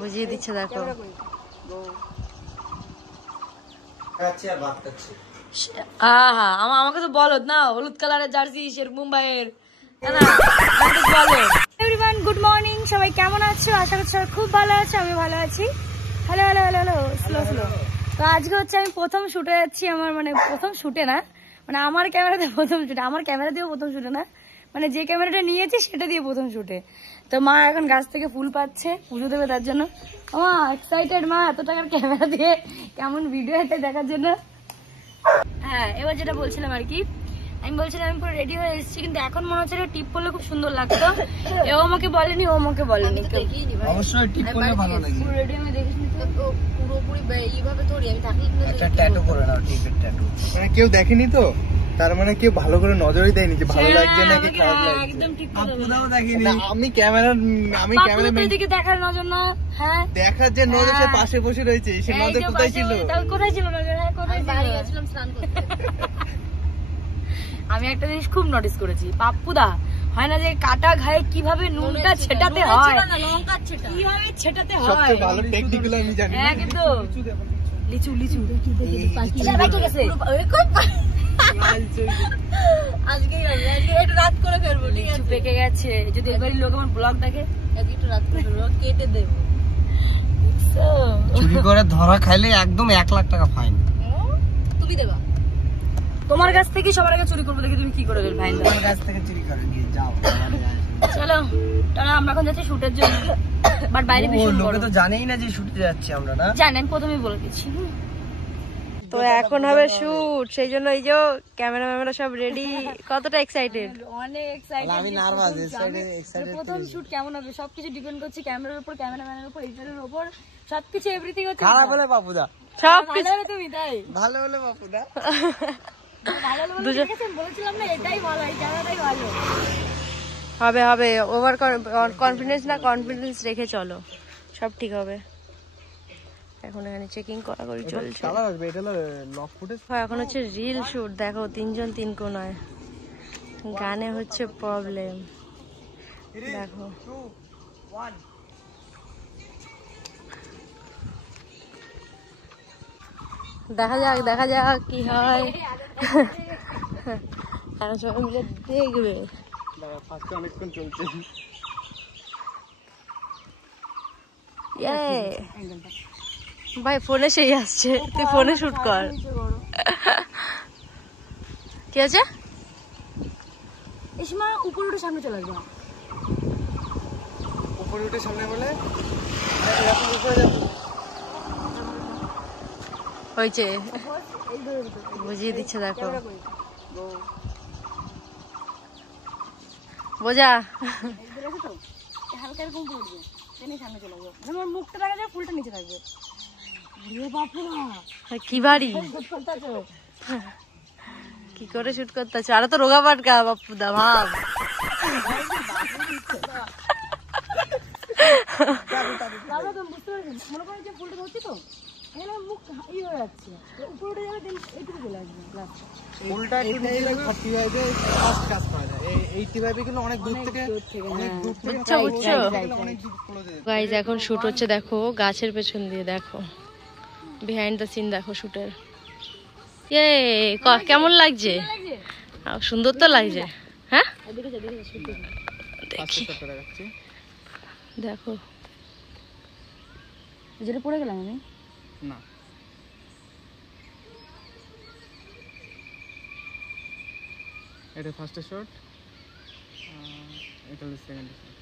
বুঝিয়ে দিচ্ছে দেখো। আমাকে তো বলো না, হলুদ কালারের জার্সি শের মুম্বাইয়ের। এভরিওয়ান গুড মর্নিং, সবাই কেমন আছো? আশা করছি সবাই খুব ভালো আছে, আমি ভালো আছি। Hello hello hello hello, slow slow. তো আজকে হচ্ছে আমি প্রথম শুটে যাচ্ছি, আমার মানে প্রথম শুটে না, মানে আমার ক্যামেরাতে প্রথম শুটে, আমার ক্যামেরা দিয়েও প্রথম শুটে না, মানে যে ক্যামেরাটা নিয়েছি সেটা দিয়ে প্রথম শুটে। তো মা এখন গাছ থেকে ফুল পাচ্ছে, পুজো দেবে তার জন্য। মা এক্সাইটেড, মা এত টাকার ক্যামেরা দিয়ে কেমন ভিডিও এটা দেখার জন্য। হ্যাঁ, এবার যেটা বলছিলাম আর কি, আমি বলছিলাম আমি পুরো রেডি হয়ে এসেছি, কিন্তু এখন মনে হচ্ছে টিপ পরলে খুব সুন্দর লাগতো। ও আমাকে বলেনি, ও আমাকে বলেনি। অবশ্যই টিপ পরলে ভালো লাগে। পুরো রেডি আমি দেখিস তো পুরোপুরি এইভাবে তোরি আমি থাকলে একটা ট্যাটু করে নাও, টিপের ট্যাটু। মানে কেউ দেখেনি তো, তার মানে কেউ ভালো করে নজরই দেয়নি যে ভালো লাগছে নাকি খারাপ লাগছে। একদম ঠিক কথা আপুদাও দেখেনি। আমি ক্যামেরা দিকে দেখার নজর না। হ্যাঁ, দেখার যে নজর সে পাশে বসে রয়েছে, সে নজর কোথায় ছিল? কোথায় ছিল নজর? হ্যাঁ, কোথায় ছিল? বাইরে গেছিলাম স্নান করতে। আমি একটা জিনিস খুব নোটিস করেছি, পাপ্পুদা হয় না যে কাটা ঘায়ে কিভাবে নুনটা ছেটাতে হয়, কিভাবে ছেটাতে হয়, সবচেয়ে ভালো টেকনিকগুলো আমি জানি। হ্যাঁ, কিন্তু লিচু লিচু আজকে একটু রাত করে ফেলবো, ঠিক আছে? পেকে গেছে, যদি এবারই লোক আমার ব্লগ দেখে একটু রাত করে ফেলবো, কেটে দেবো। চুরি করে ধরা খাইলে একদম 1 লাখ টাকা ফাইন। তুমি দেবা? তোমার কাছ থেকে সবার আগে চুরি করবো, দেখি তুমি কি করে ফাইন দাও। তোমার কাছ থেকে চুরি করে নিয়ে যাও। চলো, তাহলে আমরা এখন যাচ্ছি শুটের জন্য। বাট বাইরে ভীষণ গরম। লোকে তো জানেই না যে শুটে যাচ্ছি আমরা, না জানেন, প্রথমেই বলে দিচ্ছি। তো এখন হবে শুট, সেই জন্য এই যে ক্যামেরা সব রেডি। কতটা এক্সাইটেড? অনেক এক্সাইটেড। আমি নার্ভাস, এক্সাইটেড। প্রথম শুট কেমন হবে সবকিছু ডিপেন্ড করছে ক্যামেরার উপর, ক্যামেরাম্যানের উপর, এডিটরের উপর, সবকিছু এভরিথিং হচ্ছে। খারাপ হলে বাপুদা, সবকিছু হবে তুমি, তাই ভালো হলে বাপুদা ভালো হলে বলেছিলাম না, এটাই ভালো, এই ক্যামেরাটাই ভালো হবে। হবে ওভার কনফিডেন্স না, কনফিডেন্স রেখে চলো, সব ঠিক হবে। এখন এখানে চেকিং করাকরি চলছে। এখন হচ্ছে রিল শুট। দেখো 3 জন 3 কোণায়, গানে হচ্ছে প্রবলেম। দেখো দেখা যাক কি হয়। সবাই মিলে দেখবে। অনেকক্ষণ চলছে। ভাই ফোনে সেই আসছে, তুই ফোনে শুট কর। কি আছে? ইসমা উপরে উঠে সামনে চলে আসবে। উপরে উঠে সামনে বলে হয়েছে, বুঝিয়ে দিচ্ছে দেখো। বোঝা হালকা এরকম পড়বে, সামনে চলে যাবে। আমার মুখটা দেখা যায়, ফুলটা নিচে থাকবে। কি বাড়ি, কি করে শুট করতেছ? আরো তো রোগা পাটকা বাপুদা, ভাব। গাইজ এখন শুট হচ্ছে, দেখো গাছের পেছন দিয়ে, দেখো বিহাইন্ড দ্য সিন, দেখো শুটের। কেমন লাগছে? সুন্দর তো লাগছে। হ্যাঁ, দেখি দেখো, যেটা পড়ে গেলাম আমি না। এটা ফার্স্ট শট, এটা হলো সেকেন্ড শট।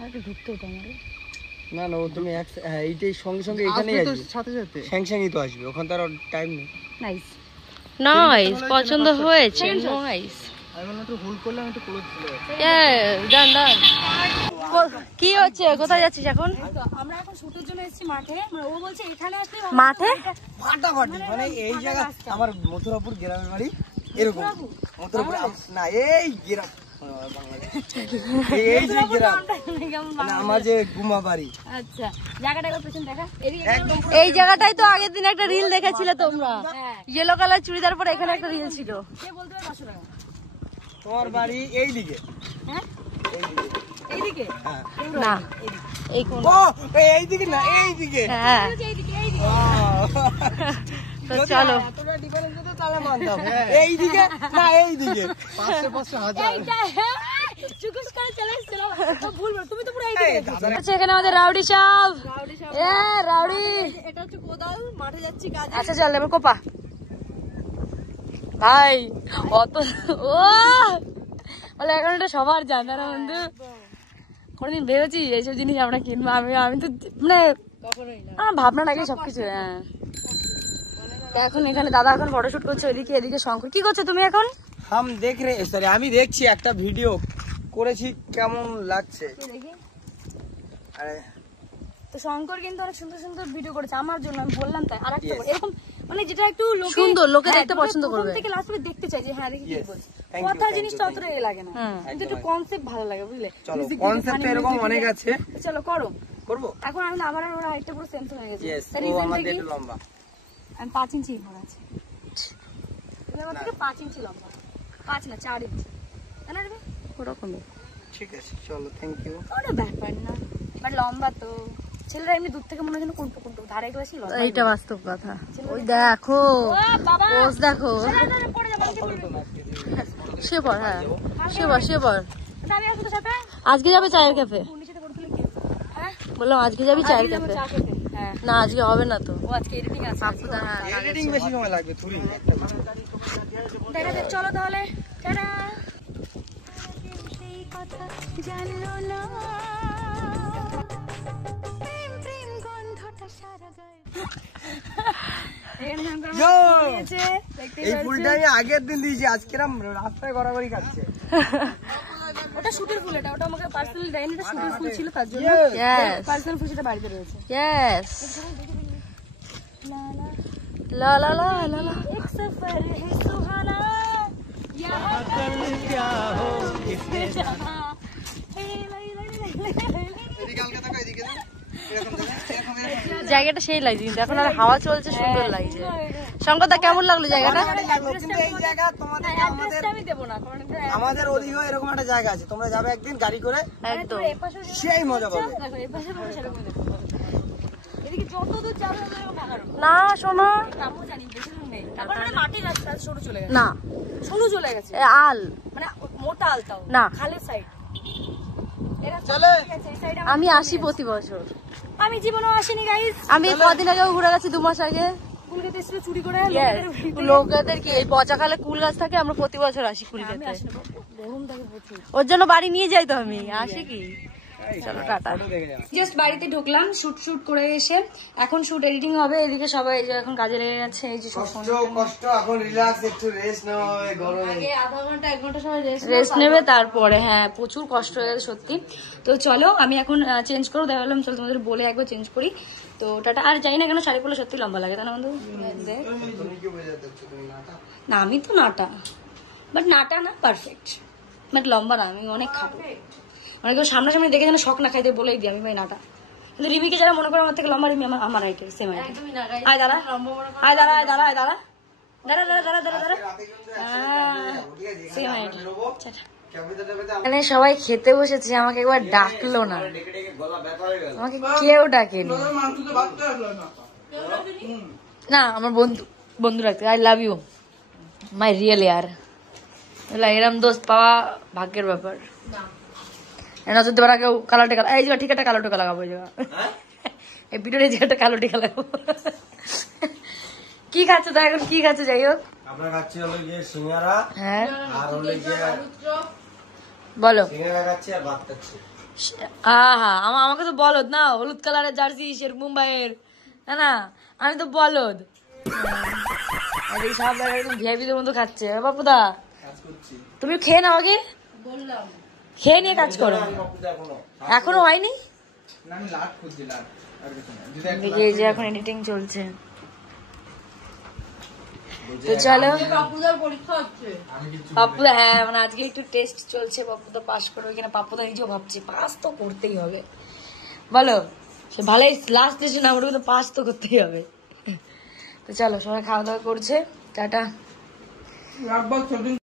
আর কি ঢুকতে হতো আমারে? না না, ও তুমি এইটাই সঙ্গে সঙ্গে এখানেই আসবে, সাথে সাথে স্যাংস্যাংই তো আসবে, ওখান তার টাইম নেই। নাইস নাইস, পছন্দ হয়েছে, নাইস। আমি বললাম একটু হোল্ড করলাম, একটু ক্লোজ ছিল। ডান ডান। কি হচ্ছে, কোথায় যাচ্ছিস এখন? আমরা এখন শুটের জন্য এসেছি মাঠে। ও বলছে এখানে আসলে মাঠে ফাটাফাটি, মানে এই জায়গা আমার মথুরাপুর গ্রামের বাড়ি, এরকম মথুরাপুর না, এই গ্রাম এই যে গ্রাম আমার যে গুমা বাড়ি। আচ্ছা, জায়গাটা পেছন দেখা। এই জায়গাটাই তো আগের দিন একটা রিল দেখেছিলে তোমরা, ইয়েলো কালার চুড়িদার পরে এখানে একটা রিল ছিল। তোমার বাড়ি এই দিকে? হ্যাঁ, এই দিকে। এইদিকে হ্যাঁ। না এই কোন ও এইদিকে না এইদিকে। হ্যাঁ ও, তো যদি চলো এতটা difference হতো তাহলে মানতাম। এইদিকে না এইদিকে। 500 500 হাজার। এইটা চুকুস করে চলে এসেছিল তো ভুল বল তুমি তো পুরো এই এইদিকে দাদা, আচ্ছা এখানে আমাদের রাউডি সাহেব এ রাউডি এটা হচ্ছে কোদাল, মাঠে যাচ্ছি কাজে। আচ্ছা চল এবার কোপা ভাই অত ও বলে এখন এটা সবার জানা না বন্ধু কোনদিন ভেবেছি এইসব জিনিস আমরা কিনবো আমি তো মানে কখনোই না। আমার ভাবনা লাগে সবকিছু হ্যাঁ তো এখন এখানে দাদা এখন ফটোশুট করছে ওইদিকে এদিকে শঙ্কর কি করছো তুমি এখন हम देख रहे सॉरी আমি দেখছি একটা ভিডিও করেছি কেমন লাগছে। দেখি আরে তো শঙ্কর কিন্তু অনেক সুন্দর সুন্দর ভিডিও করেছে আমার জন্য আমি বললাম তাই আর একটা Yes. এরকম মানে যেটা একটু লোকে সুন্দর, লোকে হ্যাঁ, দেখতে লোকে পছন্দ প্রথম করবে। থেকে লাস্ট পর্যন্ত দেখতে চাই যে হ্যাঁ দেখি কি Yes. বলছে Thank you, কথা thank জিনিসটা you, অতটা এ লাগে না কিন্তু একটু একদম, কনসেপ্ট ভালো লাগে বুঝলে চলো Music video, কনসেপ্ট funny এরকম music অনেক video। আছে তো চলো করো করব। এখন আমি আমার আর ওরা হাইটটা পুরো সেম হয়ে গেছে ইয়েস তার ও reason টা আমাদের কি? একটু লম্বা। আমি 5 ইঞ্চি বড় আছে তুমি আমার থেকে 5 ইঞ্চি লম্বা 5 না 4 ইঞ্চি তাই না রে ওরকমই। ঠিক আছে চলো থ্যাংক ইউ। ওটা ব্যাপার না বাট লম্বা তো ছেলেরা এমনি দূর থেকে মনে হয় যেন কুন্টু কুন্টু ধারে গেলে লম্বা এইটা বাস্তব কথা। ওই দেখো ও বাবা পোজ দেখো। ছেলেরা পড়ে যাবে আমাকে পড়বে সে বল, হ্যাঁ সে বল। আমি আসবো সাথে আজকে যাবে চায়ের ক্যাফে? উনি সাথে করতে কি হ্যাঁ বললাম আজকে যাবি চায়ের যাবো ক্যাফে? চা খেতে হ্যাঁ না আজকে হবে না তো। ও আজকে এডিটিং আছে আপুদা, হ্যাঁ, এডিটিং বেশি সময় লাগবে থুরি একটা দেখা যাক চলো তাহলে টাটা সেই কথা জানলো না প্রেম প্রেম গন্ধটা সারা গায়ে Yo! দেখতে এই ফুলটা আমি আগের দিন দিয়েছি আজকে রাস্তায় গড়াগড়ি খাচ্ছে। ওটা শুটের ফুল এটা ওটা আমাকে পার্সোনাল দেয়নি এটা শুটের ফুল ছিল তার জন্য Yes. পার্সোনাল ফুল সেটা বাড়িতে রয়েছে Yes. লা লা লা লা লা লা লা। एक सफर है सुहाना यहाँ पर क्या हो किसने जाना জায়গাটা সেই লাগছে কিন্তু এখন আর হাওয়া চলছে, সুন্দর লাগছে। শঙ্করদা কেমন লাগলো জায়গাটা? কিন্তু এই জায়গা তোমাদের আমাদের আমি দেবো না কারণ আমাদের ওদিকেও এরকম একটা জায়গা আছে, তোমরা যাবে একদিন গাড়ি করে একদম। সেই মজা পাবে। দেখো এই পাশে বসে সেরকম দেখো এদিকে যত দূর যাবে পাহাড় না শোনো, আমিও জানি বেশি দূর নেই তারপর মানে মাটির রাস্তা সরু চলে গেছে না সরু চলে গেছে এ আল মানে মোটা আলতাও না। খালের সাইড চলে। আমি আসি প্রতি বছর। আমি জীবনেও আসিনি গাইস আমি কদিন আগেও ঘুরে গেছি, 2 মাস আগে। কুলকাতা এসেছিল চুরি করে লোকেদের কি এই পচাখালে কুল গাছ থাকে, আমরা প্রতি বছর আসি আমি কুলকাতায়। আসি না গরম থাকে প্রচুর ওর জন্য বাড়ি নিয়ে যাই তো আমি, আসি কি। চলো টাটা। জাস্ট বাড়িতে ঢুকলাম শুট শুট করে এসে এখন শুট এডিটিং হবে এদিকে সবাই এই যে এখন কাজে লেগে গেছে এই যে কষ্ট এখন রিল্যাক্স একটু রেস্ট নাও এই গরমে। আধা ঘন্টা 1 ঘন্টা সময় রেস্ট নেবে তারপরে হ্যাঁ প্রচুর কষ্ট হয়ে গেছে সত্যি তো চলো আমি এখন চেঞ্জ করো দেখা গেলাম চলো তোমাদের বলে একবার চেঞ্জ করি তো টাটা আর জানি না কেন শাড়ি পরলে সত্যি লম্বা লাগে তাই না বন্ধু তুমি কি বোঝাতে চাচ্ছো তুমি নাটা? না আমি তো নাটা বাট নাটা না পারফেক্ট বাট লম্বা না আমি অনেক খাবো অনেকে সামনাসামনি দেখে যেন শখ না খাইতে বলেই দিই আমি ভাই নাটা কিন্তু রিমিকে যারা মনে করো আমার থেকে লম্বা রিমি আমার আইটের সেম আইটের আয় দাঁড়া আয় দাঁড়া আয় দাঁড়া আয় দাঁড়া দাঁড়া দাঁড়া দাঁড়া দাঁড়া দাঁড়া সেম আইটের এখানে সবাই খেতে বসেছে আমাকে একবার ডাকলো না আমাকে কেউ ডাকেনি না আমার বন্ধু রাখতে I love you my real ইয়ার এরম দোস্ত পাওয়া ভাগ্যের ব্যাপার নজর দেবার কেউ কালো টিকা এই জায়গা ঠিক একটা কালো টিকা লাগাবো এই জায়গা এই ভিডিওর এই জায়গাটা কালো টিকা লাগাবো কি খাচ্ছ তো এখন কি খাচ্ছ যাই হোক আমরা খাচ্ছি হলো গিয়ে সিঙ্গারা হ্যাঁ আর হলো গিয়ে বলো সিঙ্গারা খাচ্ছি আর ভাত খাচ্ছি। আহা আমাকে তো বলদ না হলুদ কালারের জার্সি শের মুম্বাইয়ের না না আমি তো বলদ সব একদম ভিআইপিদের মতো খাচ্ছে বাপুদা তুমি খেয়ে নাও আগে খেয়ে নিয়ে কাজ করো এখনো হয়নি এই যে এখন এডিটিং চলছে তো চলো পাপ্পুদা হ্যাঁ মানে আজকে একটু টেস্ট চলছে পাপ্পুদা পাস করবে কিনা পাপ্পুদা নিজেও ভাবছে পাস তো করতেই হবে বলো সে ভালোই লাস্ট টেস্ট না কিন্তু পাস তো করতেই হবে তো চলো সবাই খাওয়া দাওয়া করছে টাটা